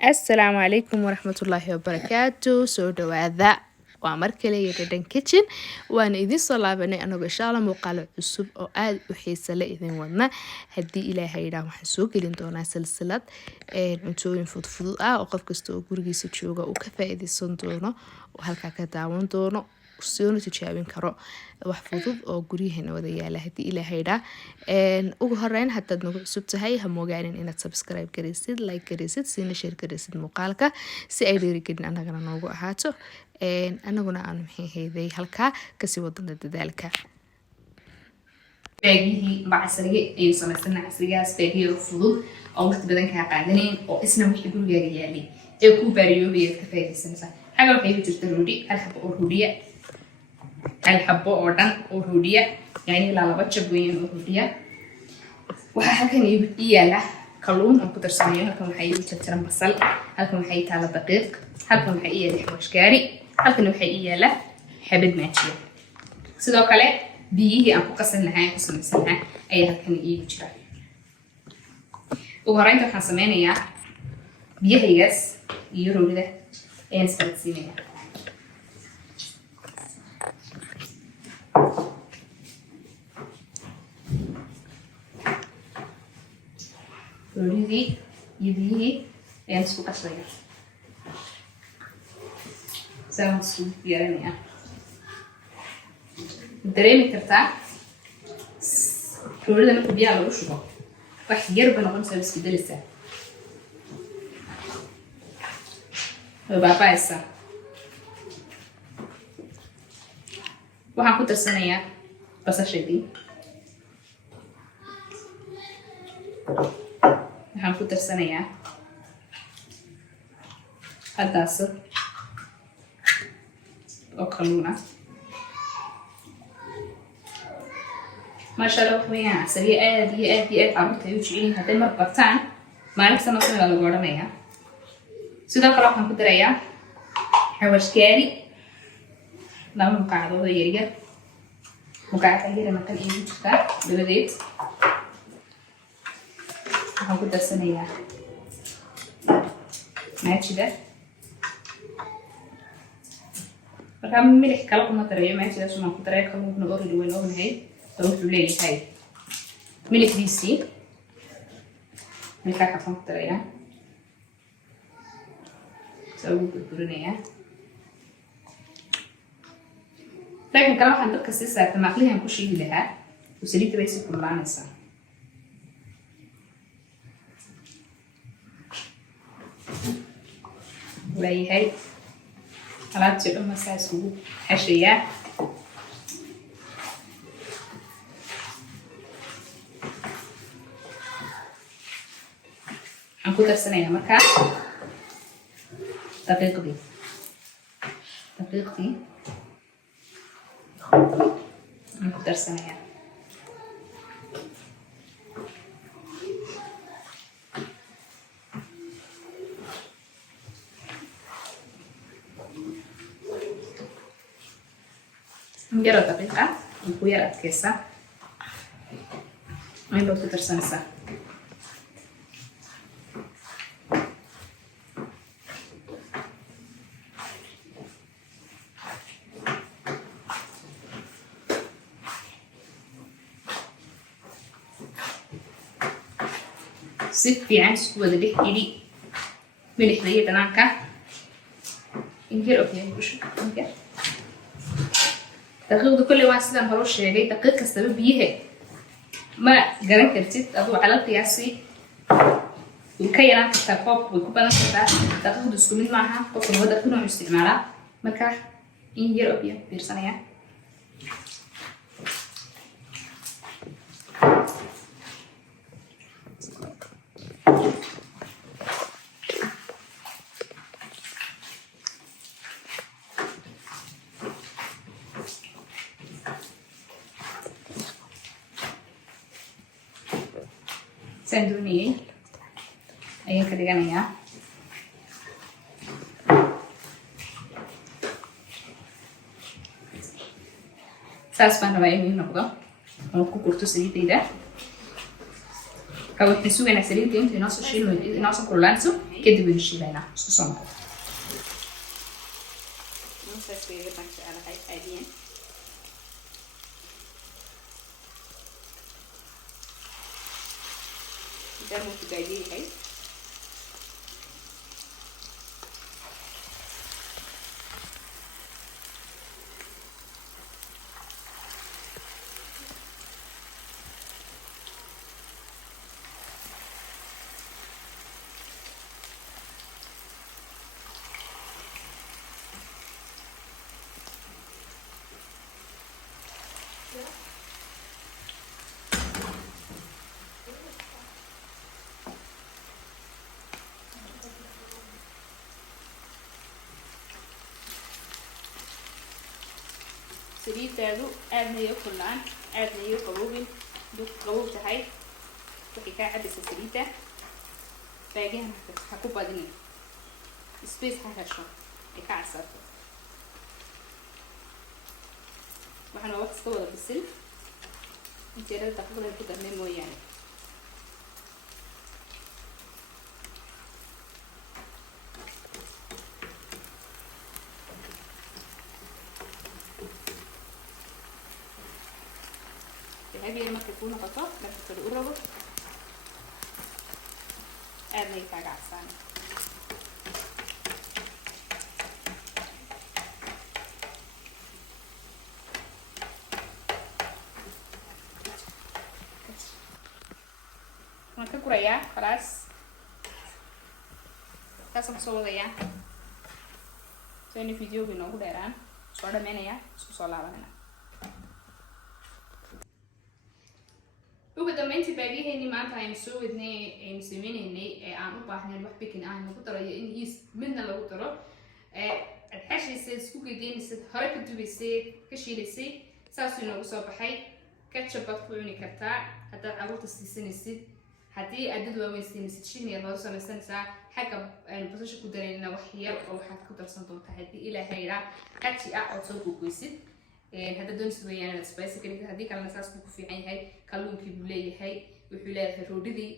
Assalaamu calaykum waraxmatullaahi wabarakaatu. Soo dhawaada. Waa mar kale iyo Dhadhankitchen. Waana idin soo laabanay anagoo insha Allah muuqaalo cusub oo aad u xiiso leh idin wadna. Haddii Ilaahay yiraahdo waxaan soo gelin doonaa silsilad cuntooyin fudud ah oo qof kasta oo gurigiisa jooga uu ka faa'iideysan doono oo halka ka daawan doono soo tijaabin karo wax fudud oo guriyaheena wada yaala haddii Ilaahay yiraahdo. ugu horeyn haddaad nagu cusub tahay ha moogaanin inaad subscribe gareysid, like gareysid, siina share gareysid muuqaalka si ay dhiirigelin annagana noogu ahaato annaguna aan maxay hayday halka kasii wadana dadaalka. Baagiye macasriye ay sameysana casrigaas baagiye fudud oo waqti badan ka qaadanayn oo isna wixii gurigaaga yaalay ee ku baariyoobay ka faa'iideysanaysa. Xaga waxay jirtaa roodi hal xabo oo roodiya الحبة أردن أوروبية يعني لا لبتش بوين أوروبية وهالكن يلا كلون أو كتر سنين هالكن حقيقي تترم بصل هالكن حقيقي على دقيق هالكن حقيقي لحوش كاري هالكن حقيقي لا حبد ماشية سيدا كله بيجي أنكو قصن لها قصن سنها أي هالكن يجرا وهراين تحنا سمينا يا بيجي يس يورو ده إنستغرام روزي يديه ينسو قصير سام سوب يرنيا دريمي كرتا روزي ما تبيع له وشو واحد يربى نقول بس كده لسه وبابا يسا وهاكو ترسنيا بس شدي waxaan ku darsanayaa hadaas oo kalluuna maasha Allah waxaan asaliye aad iyo aad carruurta u jecel yihiin hadday mar bartaan maalin kasta nafsana lagu oranayaa sidoo kale waxaan ku darayaa xawaash kaari laba muqaacdood oo yaryar muqaacad yar maqan iyo jirta dabadeed waxaan ku darsanayaa maajida markaa milix kala kuma darayo maajidaas waxaan ku daraya kalluunkuna already wayn ognahay oo wuxuu leeyahay milixdiisii milkaa kafaan ku darayaa saa ugu burburinayaa laakiin kale waxaan dadka sii saarta maqlihan ku shiidi lahaa oo saliidda bay si kululaanaysaa وهي على تجربة مساس حشية هنكون درسنا مركا دقيقتي هنكون درسنا يرى دقيقة ويرى كيسة وين لو تدرسنسا ستي عن سكوة ده إلي من إحدى تناكا إنجيل أوكي وشو إنجيل دقيقة كل واحد سلام هروش شيء دقيقة السبب بيه ما جرن كرتيت أبو على القياسي وكي أنا كتابوب وكوبانا كتاب دقيقة دسكومين معها قف الوضع كنا مستعملة مكا إن يوروبيا بيرسانيا سندوني أيه كده جانيا ساس بان رأي مين نقطة أو كوكورتو سريتي ده كوت نسوي أنا سرير كنت ناس الشيل ناس كلانسو كده بنشيلنا سوسمكو ناس سرير ما شاء الله هاي عاديين ده مو تجايدي هاي سرير تادو أبني يكلان أبني يقلوبين دوك قلوب تهاي وحكا عدس سريرته باقيها حكو بادني سبيس هاشو حكا عصرته وحنا وقت سوى بالسل انت رأي تقبل الكتر من موياني هذه لما تكون قطع كانت القربة أنا يتاجع الثاني ما كقرية خلاص كاسم صورية سويني فيديو بينو كديران صورة مني يا صورة لنا ugu dambeyntii baagiyeeni maanta aynu soo wadnay aynu sameeynay ee aan u baahneen wax bikin ah lagu daro iyo in is midna lagu daro xashiisa isku geeynaysid hore ka dubaysay ka shiilaysay saas inoo soo baxay ketchup baad ku cuni kartaa hadda caruurta siisanaysid haddii aad dad waaweyn siinaysid shin yar loo samaysanaysaa xagga basasha ku darayna wax yar oo waxaad ku darsan doontaa haddii ilaahay raa kaji ah oo soo gogoysid هذا دون سويان السبايسي كده هذيك على أساس بكون في عين هاي كلون كيبلي هاي وحلا الرودي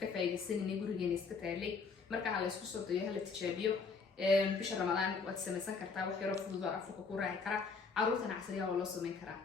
كفاية السن نيجور جينيس كتالي مركز على سوق صوتية هلا تشابيو بشهر رمضان وقت سمسان كرتا وحيرو فضوا عفوك كورة كرا عروتنا عسرية والله سمين كرا